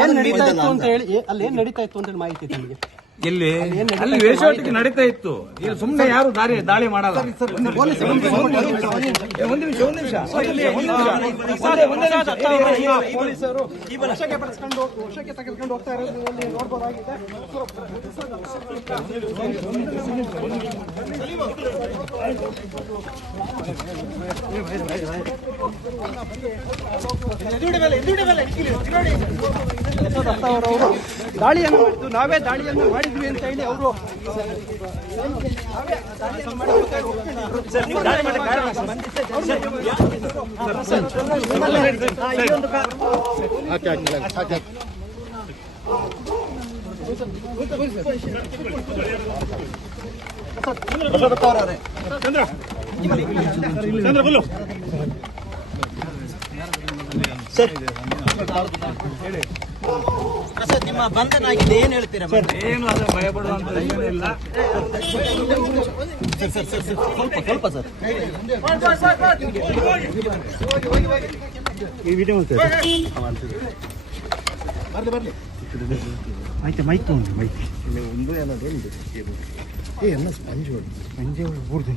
ಏನ್ ನಡೀತಾ ಇತ್ತು ಅಂತ ಹೇಳಿ ಅಲ್ಲಿ ಏನ್ ನಡೀತಾ ಇತ್ತು ಅಂತ ಮಾಹಿತಿ ನಿಮಗೆ? ಇಲ್ಲಿ ಅಲ್ಲಿ ವೇಷವಾಟಿಕೆ ನಡೀತಾ ಇತ್ತು. ಇಲ್ಲಿ ಸುಮ್ಮನೆ ಯಾರು ದಾಳಿ ಮಾಡಲ್ಲ. ಪೊಲೀಸರು ವಶಕ್ಕೆ ತೆಗೆದುಕೊಂಡು ಹೋಗ್ತಾ ಇರೋದು ನೋಡಬಹುದಾಗಿದೆ. ದಾಳಿಯನ್ನು ಮಾಡಿದ್ದು ನಾವೇ ದಾಳಿಯನ್ನು ಮಾಡಿದ್ವಿ ಅಂತ ಹೇಳಿ ಅವರು ಪ್ರಸಾದ್, ನಿಮ್ಮ ಬಂಧನ ಆಗಿದೆ, ಏನ್ ಹೇಳ್ತೀರಾ? ಏನು ಅದು ಭಯ ಪಡುವಂತ ಏನಿಲ್ಲ. ಸ್ವಲ್ಪ ಸರ್ ಈ ವಿಡಿಯೋ ಆಯ್ತು ಮೈಕ್ ತಗೊಂಡು ಮೈಕ್ ಒಂದು ಏನಾದ್ರು ಎಲ್ಲ ಸ್ಪಂಜ್ ಊರ್ದು